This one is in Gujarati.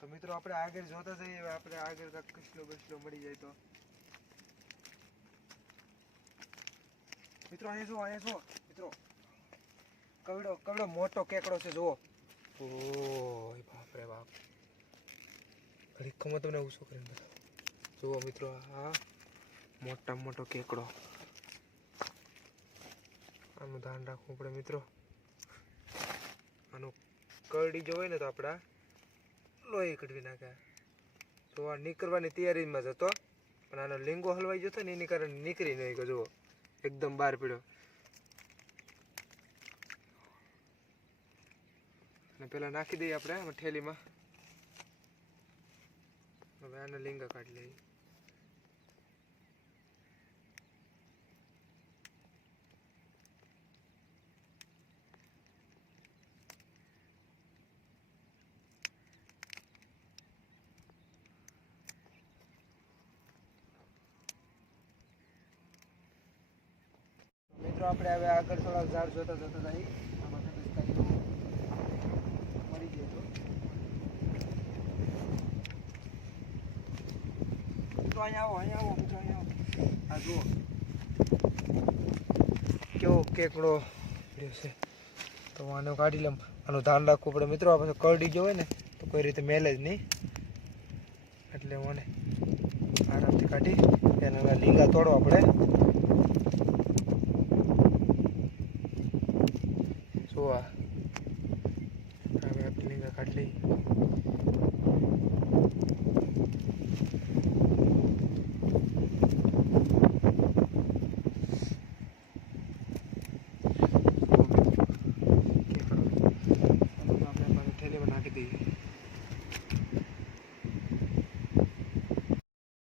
તો મિત્રો, આપણે આગળ જોતા જઈએ. આપણે આગળ કાંઈક કસલો બસલો મળી જાય તો. મિત્રો, અહીંયા જુઓ અહીંયા જુઓ. મિત્રો, કવડો કવડો મોટો કેકડો છે, જુઓ. ઓ બાપ રે બાપ. ઘડીકમાં તમને ઓછો કરીને બતાવો જુઓ મિત્રો, આ મોટામાં મોટો કેકડો. આનું ધ્યાન રાખવું પડે મિત્રો. આનું કરડી જો ને તો આપણા લોહી કઢવી નાખ્યા તો આ નીકળવાની તૈયારીમાં જ હતો. પણ આનો લીંગો હલવાઈ જતો ને એની કારણે નીકળી નહીં ગયો, જુઓ. એકદમ બહાર પીડ્યો. અને પેલા નાખી દઈએ આપણે ઠેલીમાં. હવે આને લીંગા કાઢી લઈએ. મિત્રો, આપણે હવે આગળ થોડા ઝાડ જોતા જતા કદાચ મળી જાય તો અહીંયા આવો અહીંયા આવો, મિત્રો, અહીંયા આવો. આ જુઓ. કેવો કેકડો છે. તો આનો કાઢી લઉં. આનું ધ્યાન રાખવું પડે. મિત્રો, આ પાછો કરડી ગયો હોય ને, તો કોઈ રીતે મેલે જ નહીં. એટલે મને આરામથી કાઢી, એને લીંગા તોડવા પડે. જુઓ આ આપણે લીંગા કાઢી લઈએ